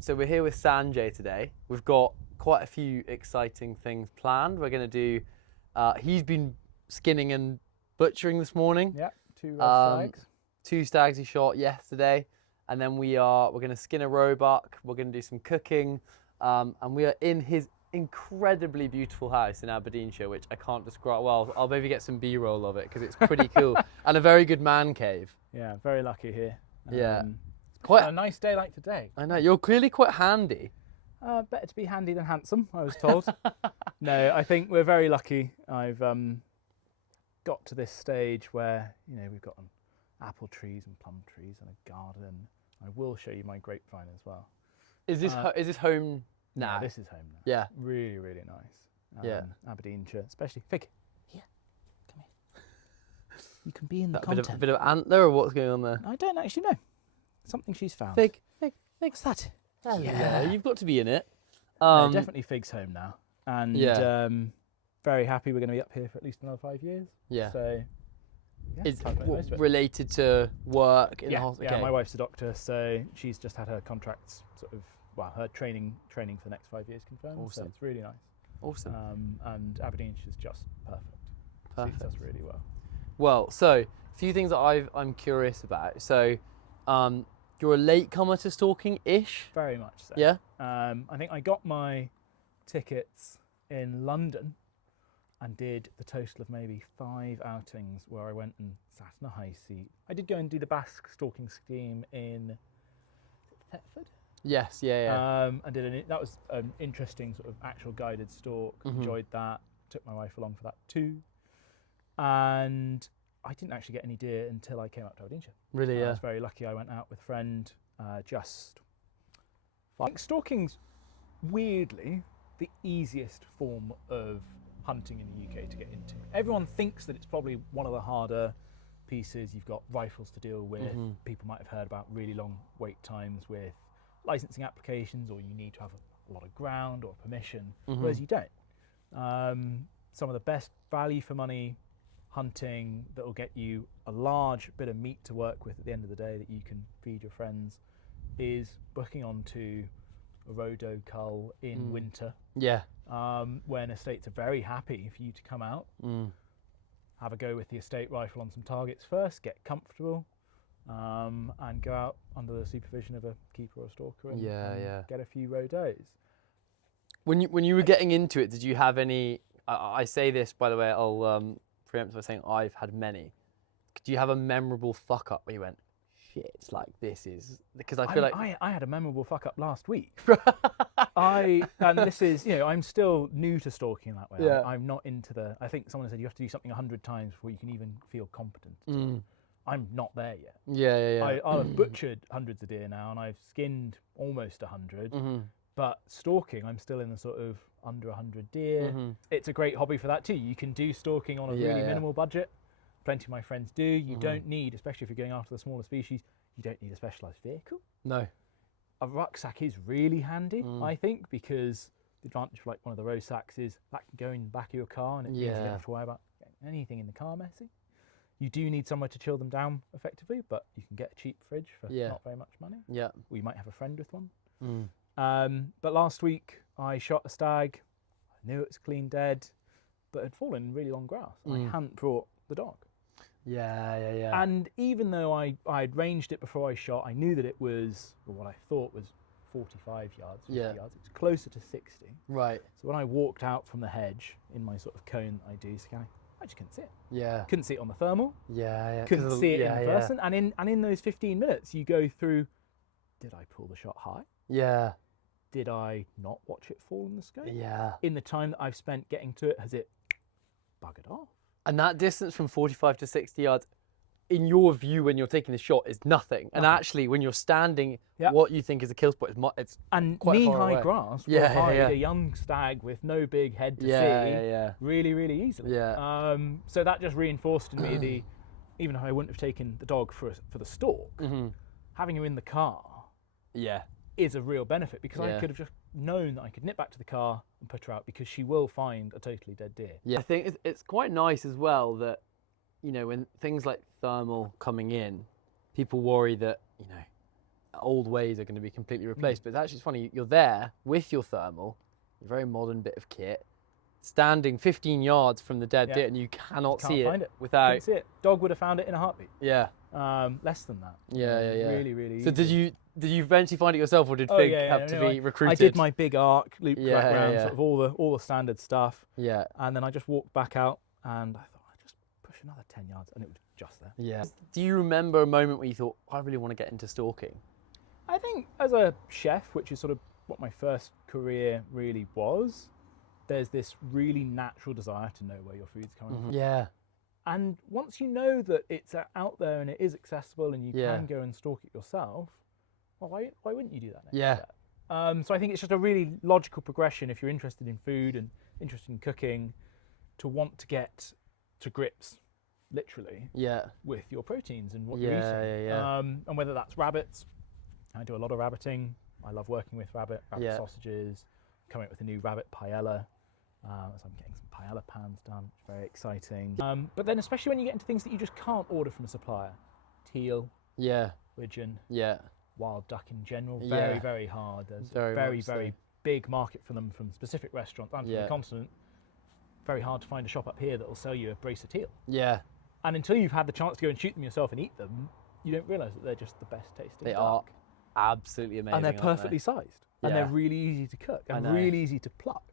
So we're here with Sanjay today. We've got quite a few exciting things planned. We're going to do, he's been skinning and butchering this morning. Yep, two stags. 2 stags he shot yesterday. And then we're going to skin a roebuck. We're going to do some cooking. And we are in his incredibly beautiful house in Aberdeenshire, which I can't describe. Well, I'll maybe get some B-roll of it because it's pretty cool. And a very good man cave. Yeah, very lucky here. Yeah. Quite a nice day like today. I know, you're clearly quite handy. Better to be handy than handsome, I was told. No, I think we're very lucky. I've got to this stage where, we've got apple trees and plum trees and a garden. I will show you my grapevine as well. Is this home now? Yeah, this is home now. Yeah. Really, really nice. Yeah. Aberdeenshire, especially Fig. Here, come here. You can be in the content. A bit of antler or what's going on there? I don't actually know. Something she's found. Fig. What's that? Yeah, you've got to be in it. No, definitely Fig's home now. And yeah. Very happy we're going to be up here for at least another 5 years. Yeah. So, yeah, is related to work in the hospital? Yeah, my wife's a doctor, so she's just had her contracts her training for the next 5 years confirmed. Awesome. So it's really nice. Awesome. And Abedine's just perfect. Perfect. Suits us really well. Well, so a few things that I'm curious about. So, you're a latecomer to stalking-ish? Very much so. Yeah? I think I got my tickets in London and did the total of maybe 5 outings where I went and sat in a high seat. I did go and do the Basque stalking scheme in Thetford. Yes, yeah. And that was an interesting sort of actual guided stalk. Mm-hmm. Enjoyed that. Took my wife along for that too. And I didn't actually get any deer until I came up to Aberdeenshire. Really, yeah. I was very lucky. I went out with a friend. I think stalking's weirdly the easiest form of hunting in the UK to get into. Everyone thinks that it's probably one of the harder pieces. You've got rifles to deal with. Mm-hmm. People might have heard about really long wait times with licensing applications, or you need to have a lot of ground or permission, Mm-hmm. whereas you don't. Some of the best value for money hunting that will get you a large bit of meat to work with at the end of the day that you can feed your friends is booking onto a Roe Deer cull in winter. Yeah. When estates are very happy for you to come out, have a go with the estate rifle on some targets first, get comfortable, and go out under the supervision of a keeper or a stalker and get a few Roe Deers. When you were getting into it, did you have any? I say this, by the way, I'll preempt by saying I've had many. Do you have a memorable fuck up where you went, shit, like this is, because I feel I had a memorable fuck up last week. And this is, I'm still new to stalking that way. Yeah. I'm not into I think someone said you have to do something 100 times before you can even feel competent. I'm not there yet. Yeah. I'll have butchered hundreds of deer now, and I've skinned almost 100. But stalking, I'm still in the sort of under 100 deer. It's a great hobby for that too. You can do stalking on a really minimal budget. Plenty of my friends do. You don't need, especially if you're going after the smaller species, you don't need a specialised vehicle. No. A rucksack is really handy, I think, because the advantage of like one of the row sacks is that can go in the back of your car, and it means you don't have to worry about getting anything in the car messy. You do need somewhere to chill them down effectively, but you can get a cheap fridge for not very much money. Yeah. Or you might have a friend with one. But last week I shot a stag. I knew it was clean dead, but had fallen in really long grass. And I hadn't brought the dog. Yeah. And even though I'd ranged it before I shot, I knew that it was what I thought was 45 yards, 50 yards. It was closer to 60. Right. So when I walked out from the hedge in my sort of cone that I do, I just couldn't see it. Yeah. Couldn't see it on the thermal. Yeah. Couldn't see it in person. And in those 15 minutes, you go through, did I pull the shot high? Yeah. Did I not watch it fall in the scope? Yeah. In the time that I've spent getting to it, has it buggered off? And that distance from 45 to 60 yards, in your view, when you're taking the shot, is nothing. And actually, when you're standing, what you think is a kill spot, it's and quite far away. knee-high grass will hide a young stag with no big head to see really, really easily. Yeah. So that just reinforced in me even if I wouldn't have taken the dog for the stalk, having him in the car is a real benefit, because I could have just known that I could nip back to the car and put her out, because she will find a totally dead deer. Yeah, I think it's quite nice as well that, when things like thermal coming in, people worry that, old ways are going to be completely replaced. But it's funny, you're there with your thermal, a very modern bit of kit, standing 15 yards from the dead deer, and you cannot see it without. Couldn't see it. Dog would have found it in a heartbeat. Yeah. Less than that. Yeah. Really, really. So easy. did you eventually find it yourself, or did Fig have to be recruited? I did my big arc, looped Yeah, right around, yeah. sort of all the standard stuff. Yeah. And then I just walked back out, and I thought I'd just push another 10 yards, and it was just there. Yeah. Do you remember a moment where you thought, I really want to get into stalking? I think as a chef, which is sort of what my first career really was, there's this really natural desire to know where your food's coming from. Yeah. And once you know that it's out there and it is accessible and you can go and stalk it yourself, well, why wouldn't you do that next step? So I think it's just a really logical progression if you're interested in food and interested in cooking, to want to get to grips, literally, with your proteins and what you're eating. And whether that's rabbits, I do a lot of rabbiting. I love working with rabbit sausages, coming up with a new rabbit paella. So I'm getting some paella pans done, which is very exciting. But then especially when you get into things that you just can't order from a supplier. Teal, widgeon, wild duck in general, very, very hard. There's a very big market for them from specific restaurants and from the continent. Very hard to find a shop up here that will sell you a brace of teal. Yeah. And until you've had the chance to go and shoot them yourself and eat them, you don't realise that they're just the best tasting They duck. are absolutely amazing. And they're perfectly sized. And they're really easy to cook and really easy to pluck.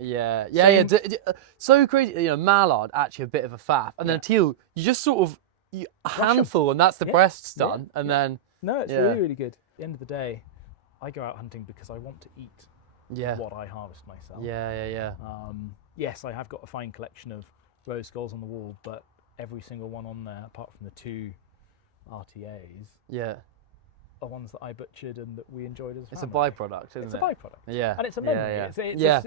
So crazy. You know, mallard, actually a bit of a faff. And then teal, you just sort of, a handful, and that's the breasts done. And then... No, it's really, really good. At the end of the day, I go out hunting because I want to eat what I harvest myself. Yes, I have got a fine collection of rose skulls on the wall, but every single one on there, apart from the 2 RTAs, are ones that I butchered and that we enjoyed as a family. It's a byproduct, isn't it? It's a byproduct. Yeah. And it's a memory.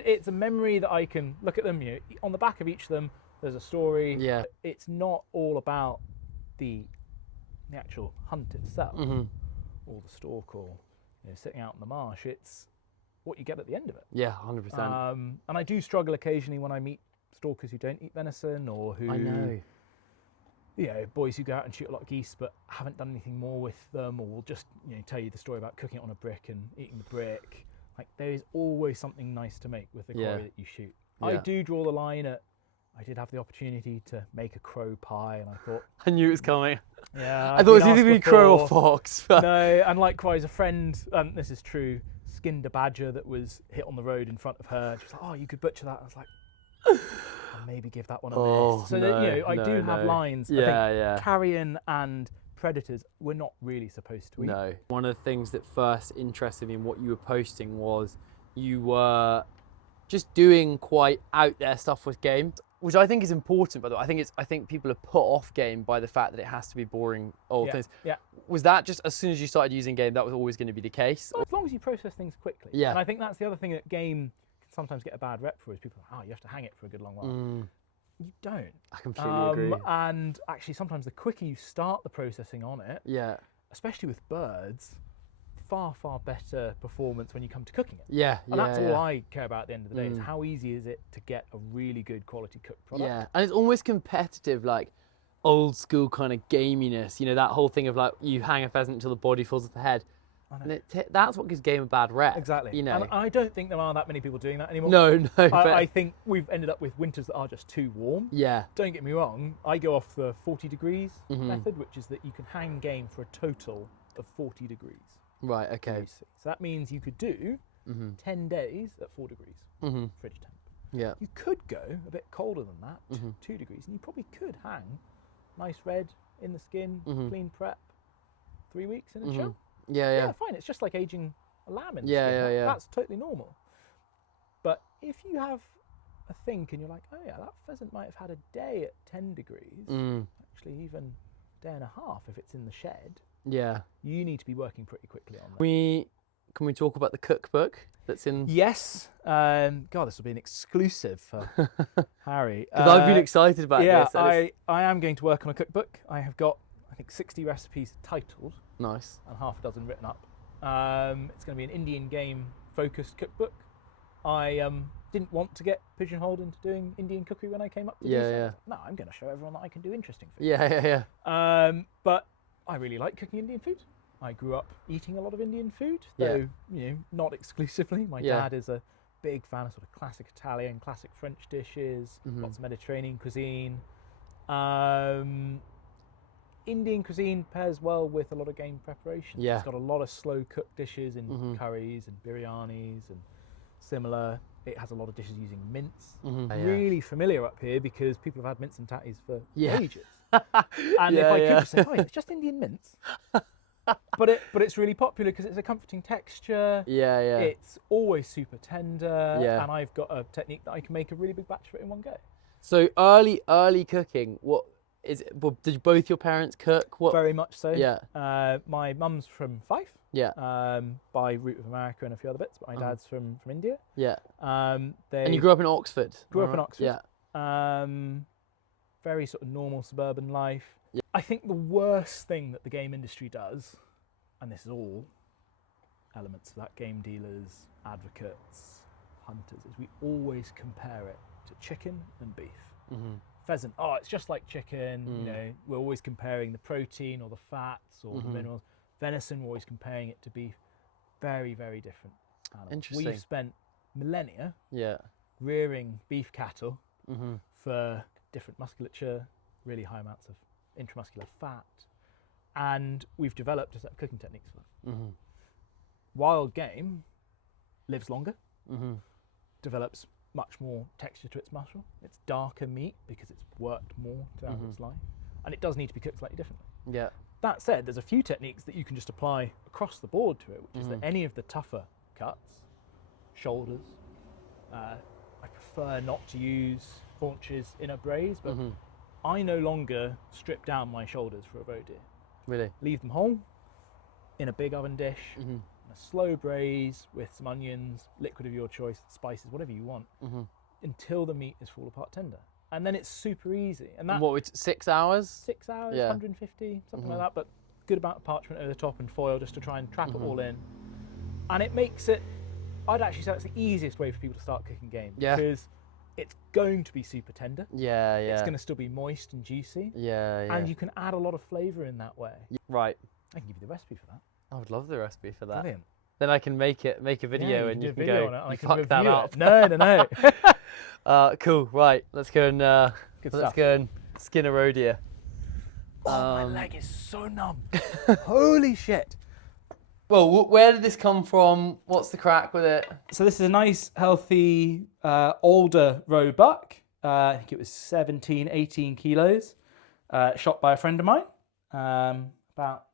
It's a memory that I can look at them, on the back of each of them, there's a story. Yeah. It's not all about the actual hunt itself, or the stalk, or sitting out in the marsh. It's what you get at the end of it. Yeah, 100%. And I do struggle occasionally when I meet stalkers who don't eat venison, or who... I know. Boys who go out and shoot a lot of geese but haven't done anything more with them, or will just tell you the story about cooking it on a brick and eating the brick. Like, there is always something nice to make with the quarry that you shoot. I do draw the line at... I did have the opportunity to make a crow pie, and I thought... I knew it was coming. Yeah. I thought it was either going to be crow or fox. But... No, and likewise a friend, and this is true, skinned a badger that was hit on the road in front of her. She was like, oh, you could butcher that. I was like... I'll maybe give that one a miss. So I do have lines. I think carrion and predators we're not really supposed to eat. No. One of the things that first interested me in what you were posting was you were just doing quite out there stuff with game, which I think is important. By the way, I think people are put off game by the fact that it has to be boring old things. Yeah. Was that just as soon as you started using game, that was always going to be the case? Well, as long as you process things quickly. Yeah. And I think that's the other thing that game sometimes get a bad rep for, is people are, you have to hang it for a good long while. You don't. I completely agree. And actually sometimes the quicker you start the processing on it, especially with birds, far better performance when you come to cooking it. And that's all I care about at the end of the day, is how easy is it to get a really good quality cooked product. And it's almost competitive, like old school kind of gaminess, that whole thing of like you hang a pheasant until the body falls off the head. And that's what gives game a bad rep. Exactly. And I don't think there are that many people doing that anymore. No. I think we've ended up with winters that are just too warm. Yeah. Don't get me wrong. I go off the 40 degrees method, which is that you can hang game for a total of 40 degrees. Right. Okay. So that means you could do 10 days at 4 degrees, fridge temp. Yeah. You could go a bit colder than that, 2 degrees, and you probably could hang nice red in the skin, clean prep, 3 weeks in a chill. Yeah, fine. It's just like aging a lamb in the skin. That's totally normal. But if you have a think and you're like, oh yeah, that pheasant might have had a day at 10 degrees, actually even a day and a half if it's in the shed. Yeah. You need to be working pretty quickly on that. Can we talk about the cookbook that's in? Yes. God, this will be an exclusive for Harry. Because I've been excited about this. Yeah, I am going to work on a cookbook. I have got, I think, 60 recipes titled. Nice. And half a dozen written up. It's going to be an Indian game focused cookbook. I didn't want to get pigeonholed into doing Indian cookery when I came up to this. No, I'm going to show everyone that I can do interesting food. But I really like cooking Indian food. I grew up eating a lot of Indian food, though not exclusively. My dad is a big fan of sort of classic Italian, classic French dishes, lots of Mediterranean cuisine. Indian cuisine pairs well with a lot of game preparation. Yeah. It's got a lot of slow cooked dishes in curries and biryanis and similar. It has a lot of dishes using mince. Really familiar up here because people have had mince and tatties for ages. And if I could just say, it's just Indian mince. but it's really popular because it's a comforting texture. It's always super tender. And I've got a technique that I can make a really big batch of it in one go. So early cooking, what is it? Well, did both your parents cook? What? Very much so. Yeah. My mum's from Fife. Yeah. By route of America and a few other bits, but my dad's from India. Yeah. And you grew up in Oxford? Grew up in Oxford. Yeah. Very sort of normal suburban life. Yeah. I think the worst thing that the game industry does, and this is all elements of that, game dealers, advocates, hunters, is we always compare it to chicken and beef. Pheasant, it's just like chicken. You know, we're always comparing the protein or the fats or the minerals. Venison, we're always comparing it to beef. Very, very different animals. Interesting. We've spent millennia Yeah. rearing beef cattle for different musculature, really high amounts of intramuscular fat, and we've developed a set of cooking techniques for them. Wild game lives longer, develops much more texture to its muscle. It's darker meat because it's worked more throughout its life, and it does need to be cooked slightly differently. Yeah. That said, there's a few techniques that you can just apply across the board to it, which is that any of the tougher cuts, shoulders, I prefer not to use haunches in a braise, but I no longer strip down my shoulders for a Roe Deer. Really? Leave them whole in a big oven dish, in a slow braise with some onions, liquid of your choice, spices, whatever you want, until the meat is fall apart tender. And then it's super easy. And that, what, 6 hours? 6 hours, Yeah. 150, something like that, but good amount of parchment over the top and foil just to try and trap it all in. And it makes it, I'd actually say it's the easiest way for people to start cooking game, because it's going to be super tender. Yeah. It's going to still be moist and juicy. Yeah. And you can add a lot of flavour in that way. Right. I can give you the recipe for that. I would love the recipe for that. Brilliant. Then I can make a video and you can go, on it, and I you can fuck that review up. it. No. Cool. Right. Let's go and Good let's stuff. go and skin a Roe Deer. My leg is so numb. Holy shit. Well, where did this come from? What's the crack with it? So this is a nice, healthy, older roe buck. I think it was 17, 18 kilos. Shot by a friend of mine, about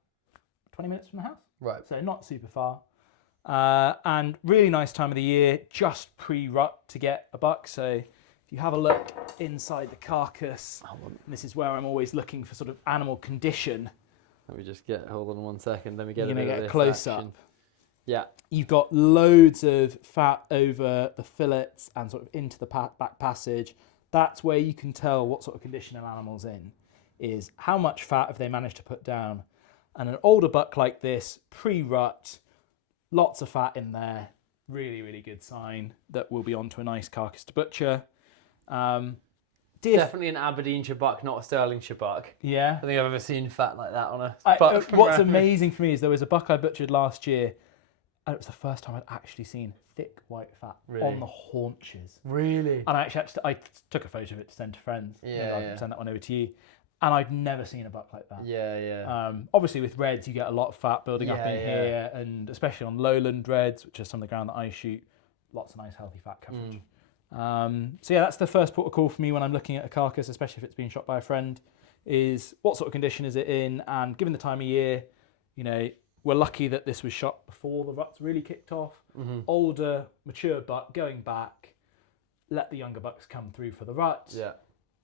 20 minutes from the house. Right. So not super far. And really nice time of the year, just pre-rut to get a buck. So if you have a look inside the carcass, and this is where I'm always looking for sort of animal condition. Let me just hold on 1 second. Let me get You're a bit gonna of get this close action. up. Yeah. You've got loads of fat over the fillets and sort of into the back passage. That's where you can tell what sort of condition an animal's in, is how much fat have they managed to put down. And an older buck like this, pre-rut, lots of fat in there, really, really good sign that we'll be onto a nice carcass to butcher. Definitely an Aberdeenshire buck, not a Stirlingshire buck. Yeah. I don't think I've ever seen fat like that on a buck. What's amazing for me is there was a buck I butchered last year, and it was the first time I'd actually seen thick white fat on the haunches. Really? And I took a photo of it to send to friends. Maybe I can send that one over to you. And I'd never seen a buck like that. Yeah. Obviously with reds, you get a lot of fat building up in here, and especially on lowland reds, which is some of the ground that I shoot, lots of nice healthy fat coverage. So yeah, that's the first port of call for me when I'm looking at a carcass, especially if it's been shot by a friend, is what sort of condition is it in? And given the time of year, you know, we're lucky that this was shot before the ruts really kicked off. Older, mature buck going back, let the younger bucks come through for the rut. Yeah.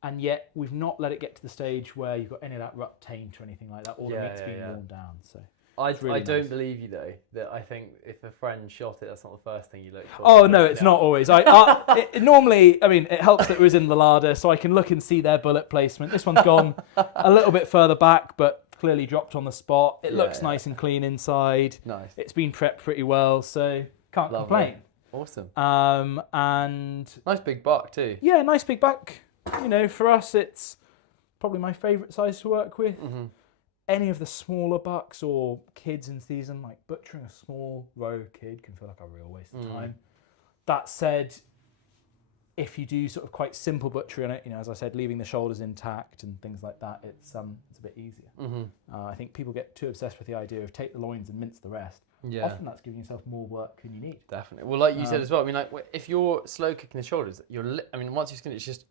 And yet we've not let it get to the stage where you've got any of that rut taint or anything like that. All the meat's been worn down. So I don't believe you though. That I think if a friend shot it, that's not the first thing you look for. Oh no, it's not always. Normally, I mean, it helps that it was in the larder, so I can look and see their bullet placement. This one's gone a little bit further back, but clearly dropped on the spot. It looks nice and clean inside. Nice. It's been prepped pretty well, so can't complain. Awesome. And nice big buck too. Yeah, nice big buck. You know, for us, it's probably my favourite size to work with. any of the smaller bucks or kids in season, like butchering a small roe kid can feel like a real waste of time. That said, if you do sort of quite simple butchery on it, as I said, leaving the shoulders intact and things like that, it's a bit easier. I think people get too obsessed with the idea of take the loins and mince the rest. Yeah. Often that's giving yourself more work than you need. Definitely. Well, like you said as well, I mean, like if you're slow cooking the shoulders, once you skin it, it's just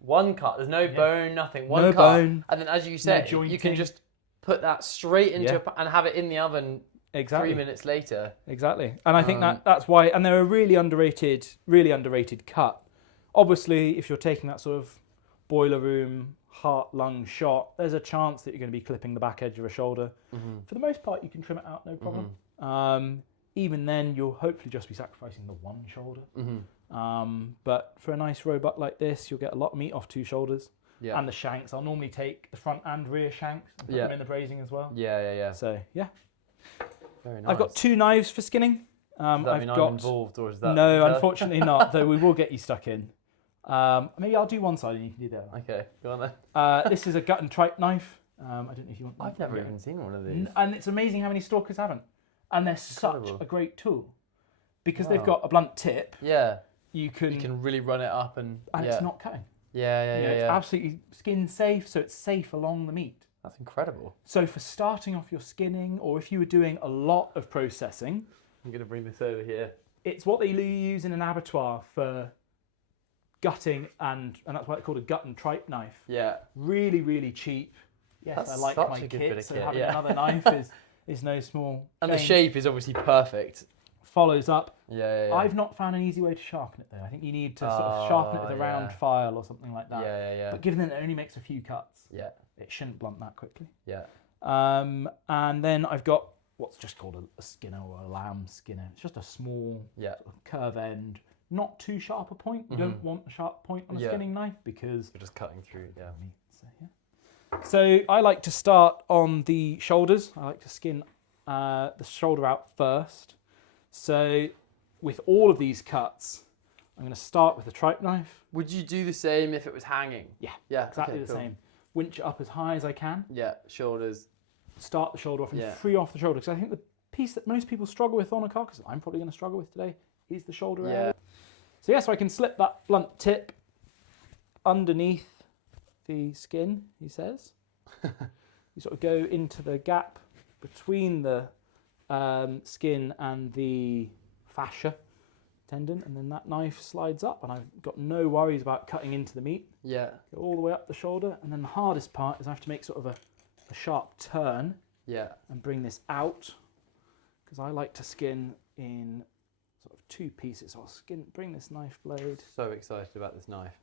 one cut. There's no bone, nothing. One cut. Bone, and then, as you said, you can just put that straight into and have it in the oven. Exactly. 3 minutes later. Exactly. And I think that's why, and they're a really underrated cut. Obviously, if you're taking that sort of boiler room, heart, lung shot, there's a chance that you're going to be clipping the back edge of a shoulder. For the most part, you can trim it out, no problem. Even then, you'll hopefully just be sacrificing the one shoulder. But for a nice roe buck like this, you'll get a lot of meat off 2 shoulders. Yeah. And the shanks. I'll normally take the front and rear shanks and put them in the braising as well. Yeah. So, yeah. Very nice. I've got 2 knives for skinning. Does that mean I'm involved, or is that... No, unfortunately not, though we will get you stuck in. Maybe I'll do one side and you can do the other. Okay, go on then. This is a gut and tripe knife. I don't know if you want... I've never even seen one of these. And it's amazing how many stalkers haven't. And they're such a great tool. Because they've got a blunt tip. Yeah. You can really run it up and it's not cutting. Yeah. It's absolutely skin safe, so it's safe along the meat. That's incredible. So for starting off your skinning, or if you were doing a lot of processing... I'm going to bring this over here. It's what they use in an abattoir for gutting, and that's why it's called a gut and tripe knife. Yeah. Really, really cheap. Yes, That's I like such my a good kit, bit of so kit, having another knife is no small And change. the shape is obviously perfect. Follows up. Yeah. I've not found an easy way to sharpen it though. I think you need to sort of sharpen it with a round file or something like that. Yeah. But given that it only makes a few cuts, it shouldn't blunt that quickly. Yeah. And then I've got what's just called a skinner or a lamb skinner. It's just a small sort of curve end, not too sharp a point. You don't want a sharp point on a skinning knife because you're just cutting through. Yeah. So I like to start on the shoulders. I like to skin the shoulder out first. So with all of these cuts, I'm going to start with the tripe knife. Would you do the same if it was hanging? Yeah, exactly the same. Winch it up as high as I can. Yeah, shoulders. Start the shoulder off and free off the shoulder. Because I think the piece that most people struggle with on a carcass, I'm probably going to struggle with today, is the shoulder area. So so I can slip that blunt tip underneath the skin, he says. You sort of go into the gap between the skin and the fascia tendon, and then that knife slides up, and I've got no worries about cutting into the meat. Yeah. Go all the way up the shoulder, and then the hardest part is I have to make sort of a sharp turn. Yeah. And bring this out, because I like to skin in sort of 2 pieces. I'll bring this knife blade. So excited about this knife.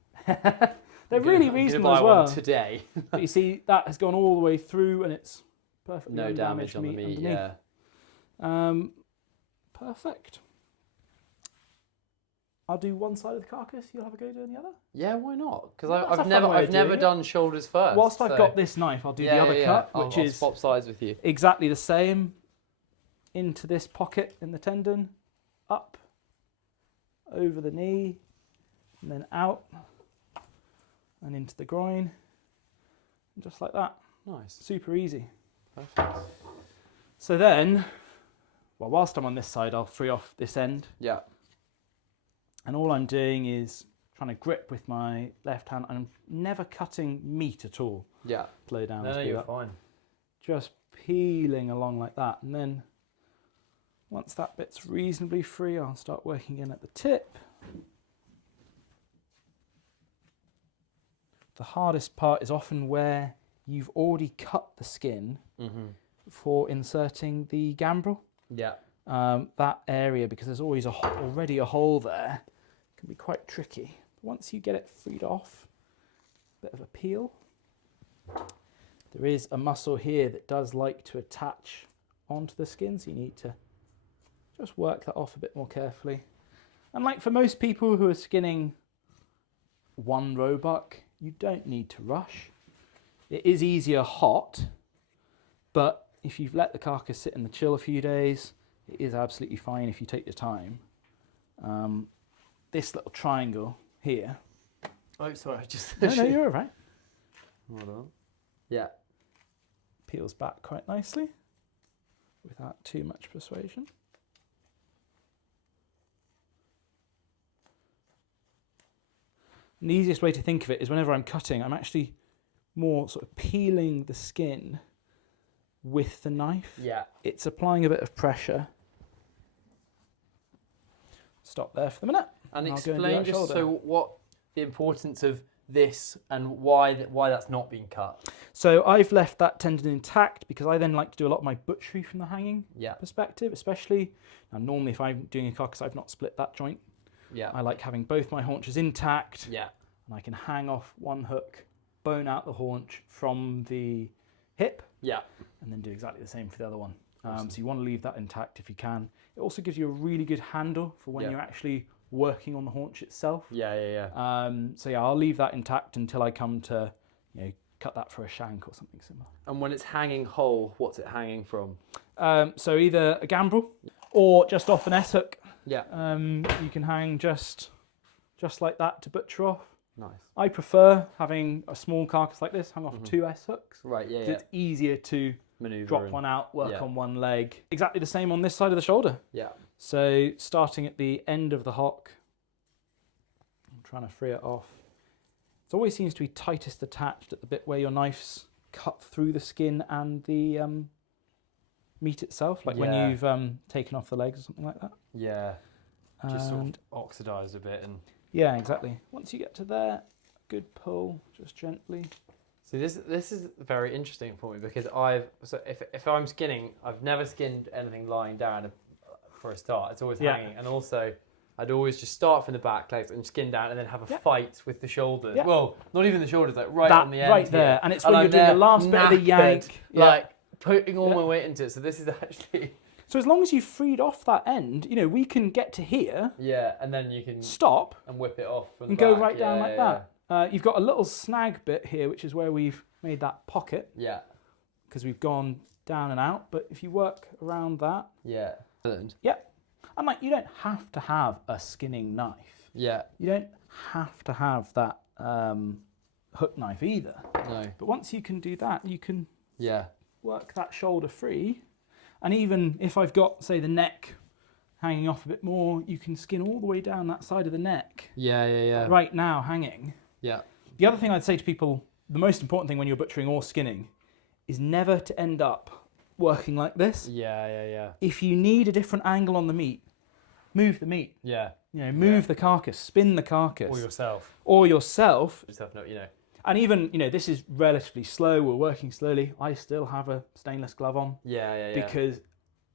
They're really reasonable buy as well. One today. But you see, that has gone all the way through, and it's perfectly no damage on the meat. underneath. Perfect. I'll do one side of the carcass. You'll have a go doing the other. Yeah, why not? Because I've never done shoulders first. Whilst I've got this knife, I'll do the other cut, which I'll is swap sides with you. Exactly the same. Into this pocket in the tendon, up, over the knee, and then out, and into the groin, and just like that. Nice. Super easy. Perfect. So then, whilst I'm on this side, I'll free off this end. Yeah. And all I'm doing is trying to grip with my left hand. I'm never cutting meat at all. Yeah. Slow down. No, you're fine. Just peeling along like that. And then once that bit's reasonably free, I'll start working in at the tip. The hardest part is often where you've already cut the skin for inserting the gambrel. Yeah. That area, because there's always already a hole there, can be quite tricky. Once you get it freed off, a bit of a peel. There is a muscle here that does like to attach onto the skin, so you need to just work that off a bit more carefully. And like for most people who are skinning one roe buck, you don't need to rush. It is easier hot, but if you've let the carcass sit in the chill a few days, it is absolutely fine if you take your time. This little triangle here. Oh, sorry, just... No, you're all right. Hold on. Yeah. peels back quite nicely without too much persuasion. And the easiest way to think of it is whenever I'm cutting, I'm actually more sort of peeling the skin with the knife. Yeah. It's applying a bit of pressure. Stop there for the minute. And I'll explain go and do that just shoulder. so what the importance of this and why that's not being cut. So I've left that tendon intact because I then like to do a lot of my butchery from the hanging Yeah. perspective, especially. Now, normally if I'm doing a carcass, I've not split that joint. Yeah. I like having both my haunches intact. Yeah. And I can hang off one hook, bone out the haunch from the hip, Yeah. and then do exactly the same for the other one. Awesome. So you want to leave that intact if you can. It also gives you a really good handle for when Yeah. you're actually working on the haunch itself. Yeah. Yeah. Yeah. So yeah, I'll leave that intact until I come to, cut that for a shank or something similar. And when it's hanging whole, what's it hanging from? So either a gambrel or just off an S hook. Yeah. You can hang just like that to butcher off. Nice. I prefer having a small carcass like this hung off 2 S hooks. Right. Yeah. 'Cause Yeah. it's easier to Maneuver. drop one out, work yeah. on one leg. Exactly the same on this side of the shoulder. Yeah. So starting at the end of the hock, I'm trying to free it off. It always seems to be tightest attached at the bit where your knife's cut through the skin and the meat itself, like when Yeah. you've taken off the legs or something like that. Yeah. Just sort of And oxidise a bit and. yeah, exactly. Once you get to there, good pull, just gently. See, this is very interesting for me because if I'm skinning, I've never skinned anything lying down for a start. It's always Yeah. hanging, and also I'd always just start from the back legs and skin down, and then have a fight with the shoulders. Yeah. Well, not even the shoulders, like right That on the end, right there, here. and it's when you're I'm doing the there last bit of the yank. knackered, Yeah. like putting all Yeah. my weight into it. So this is actually So as long as you've freed off that end, we can get to here, yeah, and then you can stop, and whip it off from the and go back. right down Yeah, like yeah, that. You've got a little snag bit here, which is where we've made that pocket, Yeah, because we've gone down and out. But if you work around that, yeah, yeah. And you don't have to have a skinning knife. yeah. You don't have to have that hook knife either. No, But once you can do that, you can yeah, work that shoulder free. And even if I've got, say, the neck hanging off a bit more, you can skin all the way down that side of the neck. yeah, yeah, yeah. Right now hanging. Yeah, The other thing I'd say to people, the most important thing when you're butchering or skinning is never to end up working like this. yeah, yeah, yeah, If you need a different angle on the meat, move the meat. yeah. Move the carcass, spin the carcass. Or yourself. Or yourself. Yourself, no, And even, this is relatively slow, we're working slowly. I still have a stainless glove on Yeah, yeah, yeah. because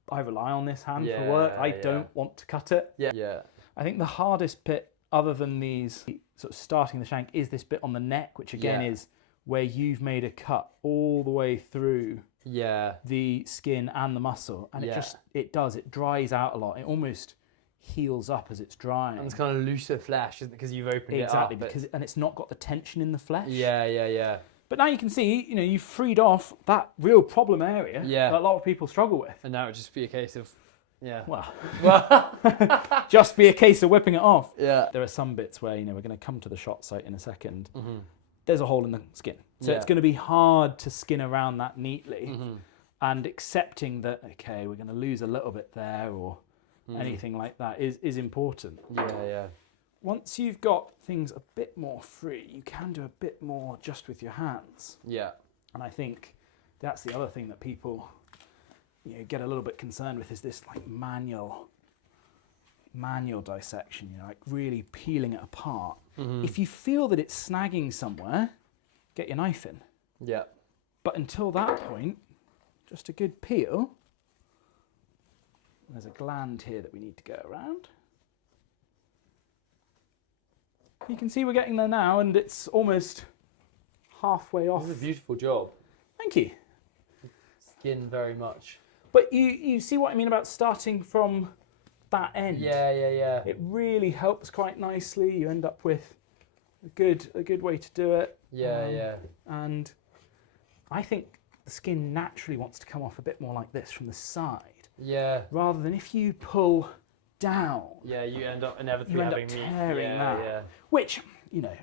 I rely on this hand for Yeah, work. I yeah. don't want to cut it. Yeah, yeah, I think the hardest bit, other than these sort of starting the shank, is this bit on the neck, which again Yeah. is where you've made a cut all the way through yeah, the skin and the muscle. And Yeah. it dries out a lot. It almost heals up as it's drying. and it's kind of looser flesh, isn't it? Because you've opened Exactly, it up. and it's not got the tension in the flesh. Yeah, yeah, yeah. But now you can see, you've freed off that real problem area Yeah. that a lot of people struggle with. And now it'd just be a case of, yeah. Well, Well, just be a case of whipping it off. yeah. There are some bits where, we're going to come to the shot site in a second. Mm-hmm. There's a hole in the skin. So it's Yeah. going to be hard to skin around that neatly. Mm-hmm. And accepting that, okay, we're going to lose a little bit there or anything like that is important. Yeah, yeah. Once you've got things a bit more free, you can do a bit more just with your hands. Yeah. And I think that's the other thing that people get a little bit concerned with is this manual dissection, really peeling it apart. Mm-hmm. If you feel that it's snagging somewhere, get your knife in. Yeah. But until that point, just a good peel. There's a gland here that we need to go around. You can see we're getting there now, and it's almost halfway off. This is a beautiful job. Thank you. Skin very much. But you see what I mean about starting from that end? Yeah, yeah, yeah. It really helps quite nicely. You end up with a good way to do it. Yeah, yeah. And I think the skin naturally wants to come off a bit more like this from the side, Yeah. rather than if you pull down, Yeah, you end up inevitably you end up having meat. tearing Yeah, that. yeah. Which,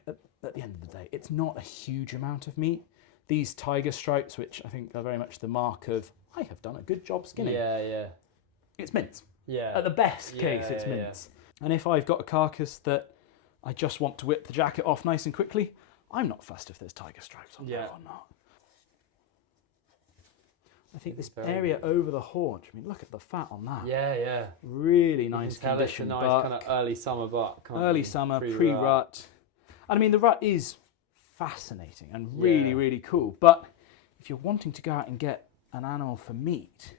at the end of the day, it's not a huge amount of meat. these tiger stripes, which I think are very much the mark of, I have done a good job skinning. Yeah. It's mince. Yeah. At the best case, it's mince. And if I've got a carcass that I just want to whip the jacket off nice and quickly, I'm not fussed if there's tiger stripes on there or not. I think this area over the haunch, I mean, look at the fat on that. Yeah. Really nice condition. It's a nice kind of early summer buck. Early summer, pre-rut. And I mean, the rut is fascinating and really, really cool. But if you're wanting to go out and get an animal for meat,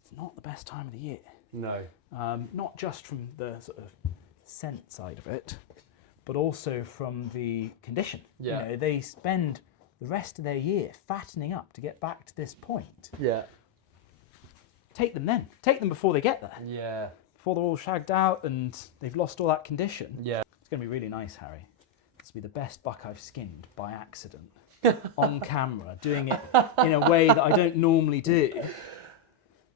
it's not the best time of the year. No. Not just from the sort of scent side of it, but also from the condition. Yeah. You know, they spend the rest of their year fattening up to get back to this point. Yeah. Take them then. Take them before they get there. Yeah. Before they're all shagged out and they've lost all that condition. Yeah. It's going to be really nice, Harry. This will be the best buck I've skinned by accident on camera, doing it in a way that I don't normally do.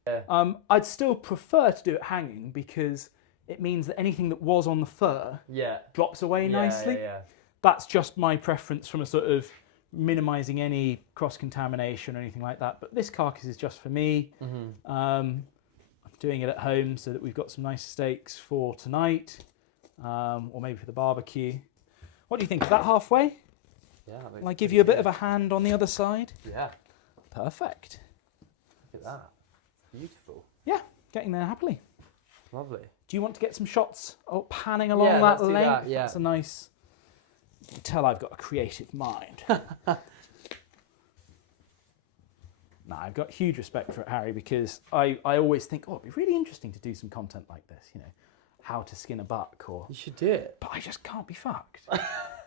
Yeah. I'd still prefer to do it hanging because it means that anything that was on the fur drops away nicely. Yeah. That's just my preference from a sort of minimising any cross-contamination or anything like that. But this carcass is just for me. Mm-hmm. I'm doing it at home so that we've got some nice steaks for tonight, or maybe for the barbecue. What do you think? Is that halfway? Yeah. Will I give you a bit of a hand on the other side? Yeah. Perfect. Look at that. Beautiful. Yeah, getting there happily. Lovely. Do you want to get some shots panning along that length? Yeah. That's a nice... You can tell I've got a creative mind. I've got huge respect for it, Harry, because I always think, it'd be really interesting to do some content like this, you know, how to skin a buck or... You should do it. But I just can't be fucked.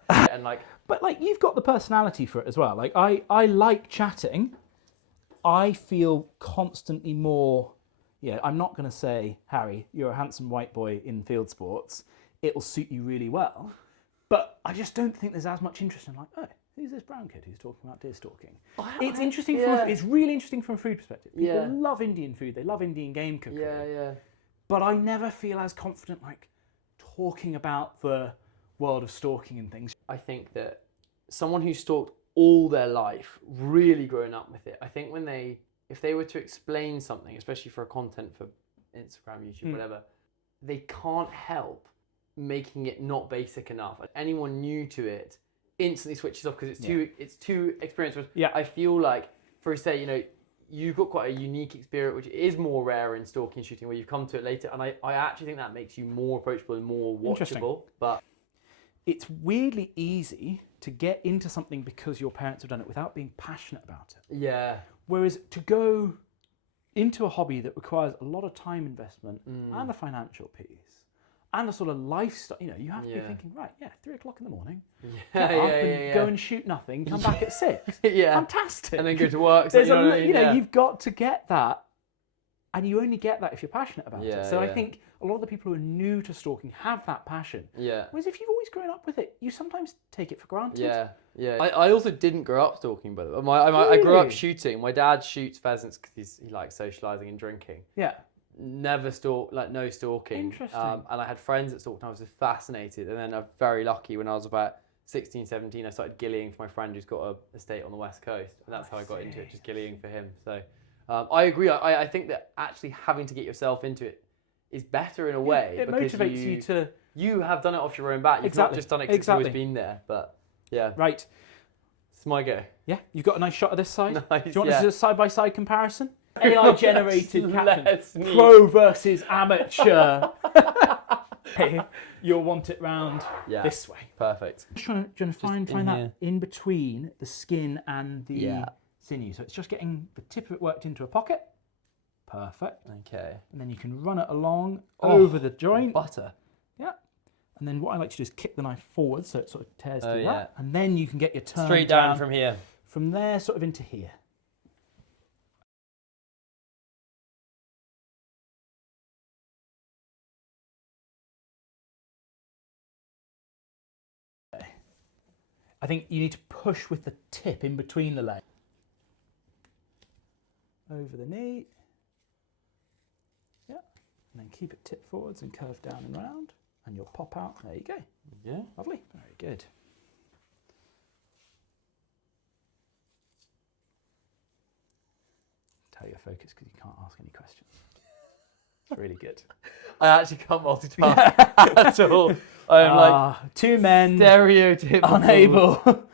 And But you've got the personality for it as well. Like I like chatting. I feel constantly more... I'm not going to say, Harry, you're a handsome white boy in field sports. It'll suit you really well. But I just don't think there's as much interest in who's this brown kid who's talking about deer stalking? It's interesting. It's really interesting from a food perspective. People love Indian food. They love Indian game cookery. Yeah. But I never feel as confident talking about the world of stalking and things. I think that someone who stalked all their life, really growing up with it, I think if they were to explain something, especially for content for Instagram, YouTube, whatever, they can't help making it not basic enough. Anyone new to it instantly switches off because it's too experienced. Yeah. I feel like, for say, you've got quite a unique experience, which is more rare in stalking shooting, where you've come to it later, and I actually think that makes you more approachable and more watchable. But it's weirdly easy to get into something because your parents have done it without being passionate about it. Yeah. Whereas to go into a hobby that requires a lot of time investment and a financial piece and a sort of lifestyle, you have to be thinking, 3 o'clock in the morning, get up and go and shoot nothing, come back at 6. Fantastic. And then go to work. So you've got to get that, and you only get that if you're passionate about it. So I think a lot of the people who are new to stalking have that passion. Yeah. Whereas if you've always grown up with it, you sometimes take it for granted. Yeah. I also didn't grow up stalking, by the way. I grew up shooting. My dad shoots pheasants because he likes socialising and drinking. Yeah. Never no stalking. Interesting. And I had friends that stalked and I was just fascinated. And then I'm very lucky when I was about 16, 17, I started gillying for my friend who's got an estate on the West Coast. And that's how I got into it, just gillying for him. So I agree. I think that actually having to get yourself into it is better in a way. It motivates you to... You have done it off your own bat. You've not just done it because it's always been there. But yeah. Right. It's my go. Yeah, you've got a nice shot of this side. Nice, do you want to do a side-by-side comparison? AI-generated caption. Me. Pro versus amateur. Okay, you'll want it round this way. Perfect. Just trying to find that in between the skin and the sinew. So it's just getting the tip of it worked into a pocket. Perfect. Okay. And then you can run it along over the joint. Butter. Yeah. And then what I like to do is kick the knife forward so it sort of tears through that. And then you can get your turn straight down from here. From there sort of into here. I think you need to push with the tip in between the legs. Over the knee. Yeah. And then keep it tip forwards and curve down and round. And you'll pop out. There you go. Yeah. Lovely. Very good. tell you're focused because you can't ask any questions. It's really good. I actually can't multitask at all. I'm like two men stereotypical. unable.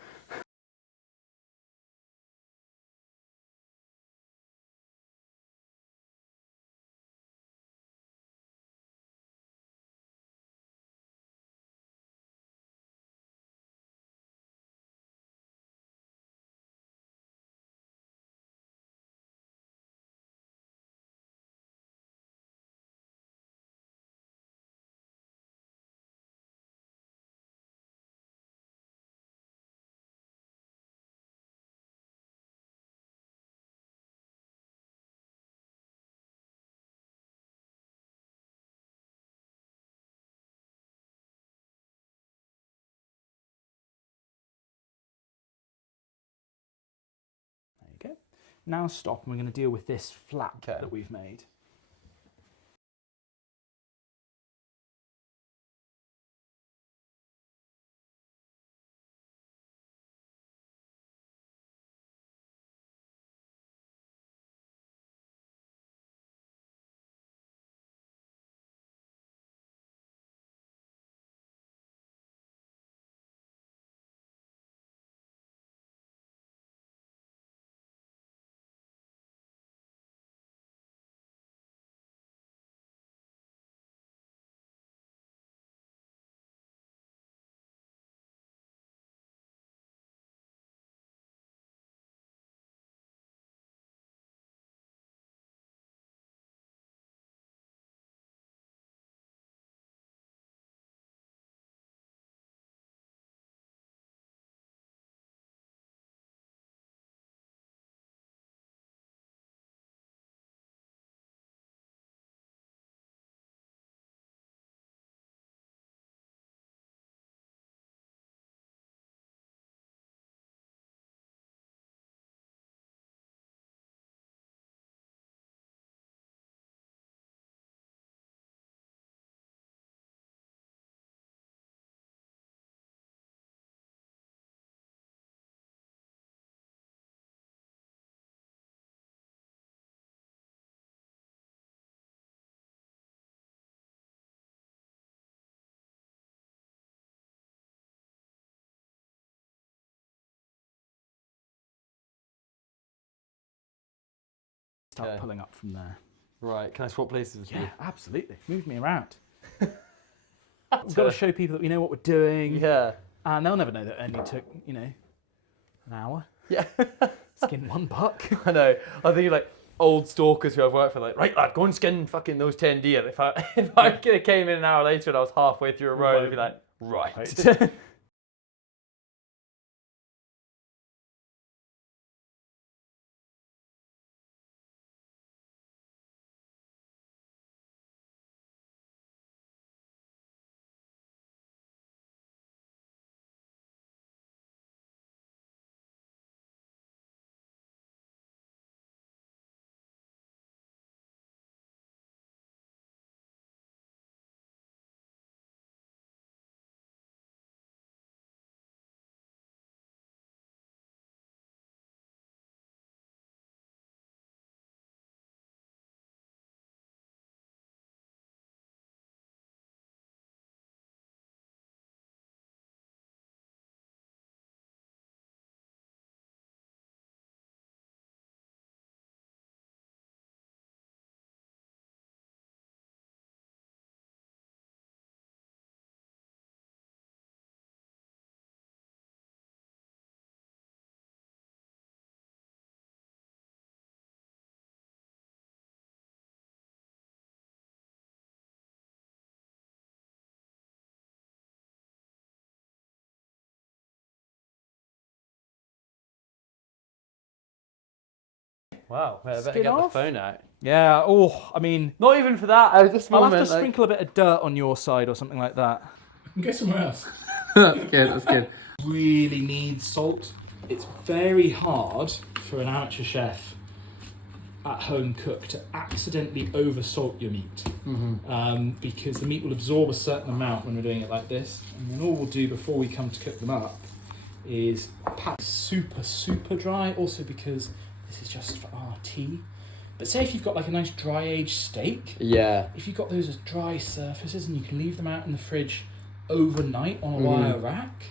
There you go. Now stop, and we're going to deal with this flap that we've made. Start pulling up from there. Right, can I swap places with you? Yeah, absolutely. Move me around. We've got to show people that we know what we're doing. Yeah. And they'll never know that it only took, an hour. Yeah. Skin one buck. I know. I think like old stalkers who I've worked for, like, right lad, go and skin fucking those 10 deer. If I could have came in an hour later and I was halfway through a row, they'd be like, right. Wow, I better Skin get off? the phone out. Yeah, I mean... Not even for that, I was just I'll have to sprinkle a bit of dirt on your side or something like that. I can go somewhere else. That's good, that's good. Really needs salt. It's very hard for an amateur chef at home cook to accidentally over salt your meat, because the meat will absorb a certain amount when we're doing it like this, and then all we'll do before we come to cook them up is pat super dry, also because this is just for our tea. But say if you've got like a nice dry aged steak, Yeah. if you've got those as dry surfaces and you can leave them out in the fridge overnight on a wire rack,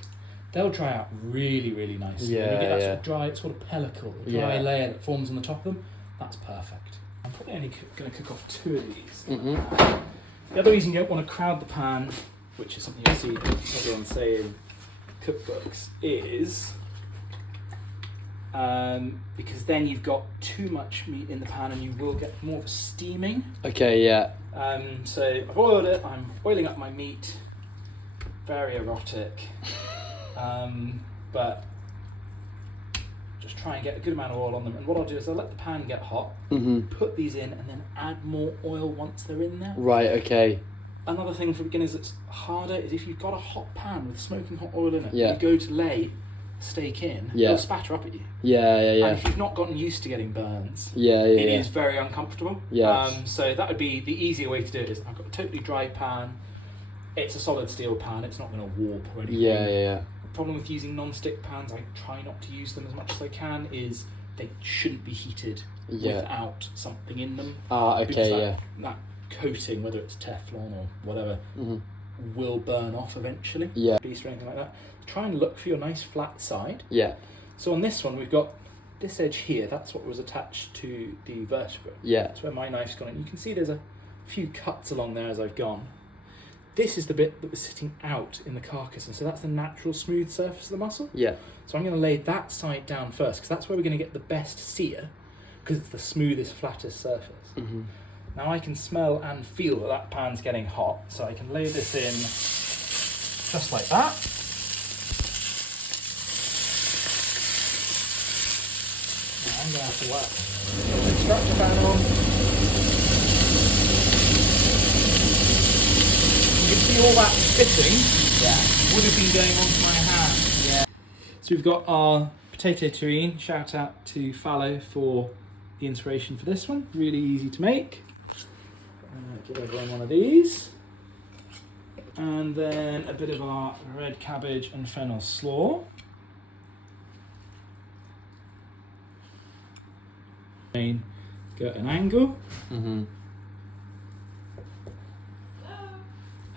they'll dry out really, really nicely. Yeah, and you get that yeah. sort of dry, sort of pellicle, dry layer that forms on the top of them. That's perfect. I'm probably only going to cook off 2 of these. The other reason you don't want to crowd the pan, which is something you'll see everyone say in cookbooks, is because then you've got too much meat in the pan and you will get more of a steaming. Okay, yeah. So I've oiled it, I'm oiling up my meat, very erotic, but just try and get a good amount of oil on them. And what I'll do is I'll let the pan get hot, put these in, and then add more oil once they're in there. Right, okay. Another thing for beginners that's harder is if you've got a hot pan with smoking hot oil in it, Yeah. you go to lay steak in, it'll spatter up at you. Yeah. And if you've not gotten used to getting burns, it is very uncomfortable. Yes. So that would be the easier way to do it. Is I've got a totally dry pan. It's a solid steel pan. It's not going to warp or anything. Yeah. The problem with using non-stick pans, I try not to use them as much as I can, is they shouldn't be heated without something in them. Okay, That coating, whether it's Teflon or whatever, will burn off eventually. Yeah. Grease or anything like that. Try and look for your nice flat side. Yeah. So on this one, we've got this edge here. That's what was attached to the vertebra. Yeah. That's where my knife's gone. And you can see there's a few cuts along there as I've gone. This is the bit that was sitting out in the carcass, and so that's the natural smooth surface of the muscle. Yeah. So I'm going to lay that side down first, because that's where we're going to get the best sear, because it's the smoothest, flattest surface. Now I can smell and feel that that pan's getting hot, so I can lay this in just like that. Now I'm going to have to whack the extractor fan on. You can see all that spitting would have been going onto my hand. Yeah. So we've got our potato terrine. Shout out to Fallow for the inspiration for this one. Really easy to make. Give everyone one of these. And then a bit of our red cabbage and fennel slaw. Go at an angle.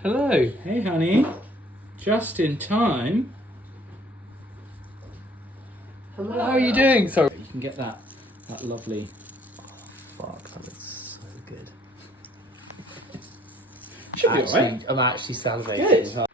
Hello. Hey honey, just in time. Hello. How are you doing? Sorry. You can get that lovely. Fuck, that looks so good. Should be alright. I'm actually salivating. Good.